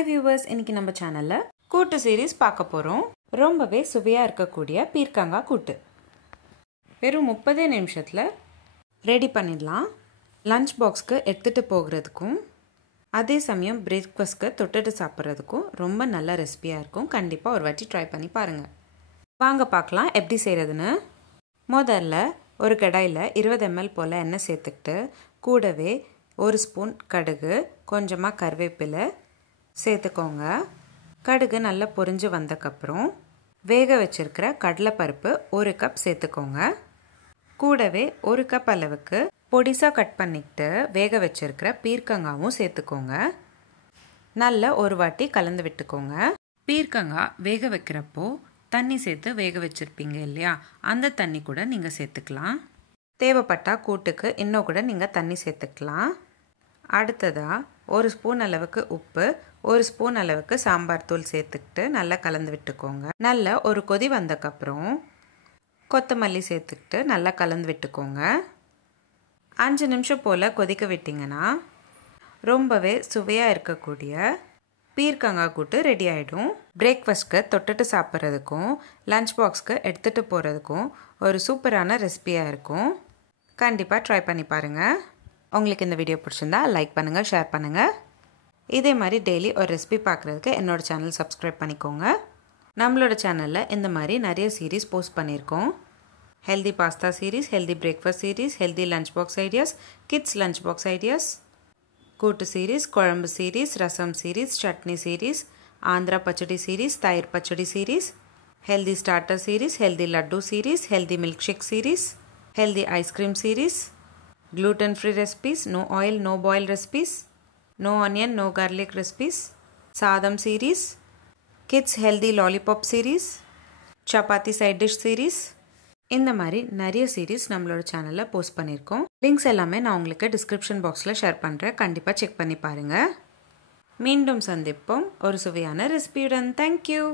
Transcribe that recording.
Hi viewers, இன்னைக்கு நம்ம சேனல்ல கூட்டு சீரிஸ் பார்க்க போறோம். ரொம்பவே சுவையா இருக்கக்கூடிய பீர்க்கங்காய் கூட்டு. வெறும் 30 நிமிஷத்துல ரெடி பண்ணிடலாம். லஞ்ச் பாக்ஸ்க்கு எடுத்துட்டு போகிறதுக்கும் அதே சமயம் பிரேக்ஃபாஸ்ட்க்கு தொட்டுட்டு சாப்பிட்றதுக்கும் ரொம்ப நல்ல ரெசிபியா இருக்கும். கண்டிப்பா ஒரு வாட்டி ட்ரை பண்ணி பாருங்க. வாங்க பார்க்கலாம் எப்படி செய்யறதுன்னு. முதல்ல ஒரு கடாயில் 20 ml போல எண்ணெய் சேர்த்துக்கிட்டு கூடவே ஒரு ஸ்பூன் கடுகு, கொஞ்சமாக கருவேப்பிலை சேர்த்துக்கோங்க. கடுகு நல்லா பொரிஞ்சு வந்தக்கப்புறம் வேக வச்சிருக்கிற கடலைப்பருப்பு 1 கப் சேர்த்துக்கோங்க. கூடவே 1 கப் அளவுக்கு பொடிசாக கட் பண்ணிக்கிட்டு வேக வச்சிருக்கிற பீர்க்கங்காவும் சேர்த்துக்கோங்க. நல்லா ஒரு வாட்டி கலந்து விட்டுக்கோங்க. பீர்க்கங்காய் வேக வைக்கிறப்போ தண்ணி சேர்த்து வேக வச்சுருப்பீங்க இல்லையா, அந்த தண்ணி கூட நீங்கள் சேர்த்துக்கலாம். தேவைப்பட்டால் கூட்டுக்கு இன்னும் கூட நீங்கள் தண்ணி சேர்த்துக்கலாம். அடுத்ததாக 1 ஸ்பூன் அளவுக்கு உப்பு, 1 ஸ்பூன் அளவுக்கு சாம்பார் தூள் சேர்த்துக்கிட்டு நல்லா கலந்து விட்டுக்கோங்க. நல்லா ஒரு கொதி வந்தக்கப்புறம் கொத்தமல்லி சேர்த்துக்கிட்டு நல்லா கலந்து விட்டுக்கோங்க. 5 நிமிஷம் போல் கொதிக்க விட்டிங்கன்னா ரொம்பவே சுவையாக இருக்கக்கூடிய பீர்க்கங்காய் கூட்டு ரெடி ஆகிடும். பிரேக்ஃபாஸ்ட்க்கு தொட்டுட்டு சாப்பிட்றதுக்கும் லஞ்ச் பாக்ஸ்க்கு எடுத்துகிட்டு போகிறதுக்கும் ஒரு சூப்பரான ரெசிபியாக இருக்கும். கண்டிப்பாக ட்ரை பண்ணி பாருங்கள். உங்களுக்கு இந்த வீடியோ பிடிச்சிருந்தா லைக் பண்ணுங்கள், ஷேர் பண்ணுங்கள். இதே மாதிரி டெய்லி ஒரு ரெசிபி பார்க்குறதுக்கு என்னோடய சேனல் சப்ஸ்கிரைப் பண்ணிக்கோங்க. நம்மளோட சேனலில் இந்த மாதிரி நிறைய சீரீஸ் போஸ்ட் பண்ணியிருக்கோம். Healthy pasta series, healthy breakfast series, healthy lunch box ideas, kids lunch box ideas, kootu series, kuzhambu series, rasam series, chutney series, Andhra pachadi series, தயிர் pachadi series, healthy starter series, healthy laddu series, healthy milk shake series, healthy ice cream series, gluten free recipes, no oil no boil recipes, no onion no garlic recipes, sadam series, kids healthy lollipop series, chapati side dish series. இந்த மாதிரி நிறைய series நம்மளோட சேனலில் post பண்ணியிருக்கோம். Links எல்லாமே நான் உங்களுக்கு description பாக்ஸில் ஷேர் பண்ணுறேன். கண்டிப்பாக செக் பண்ணி பாருங்கள். மீண்டும் சந்திப்போம் ஒரு சுவையான ரெசிபியுடன். தேங்க்யூ.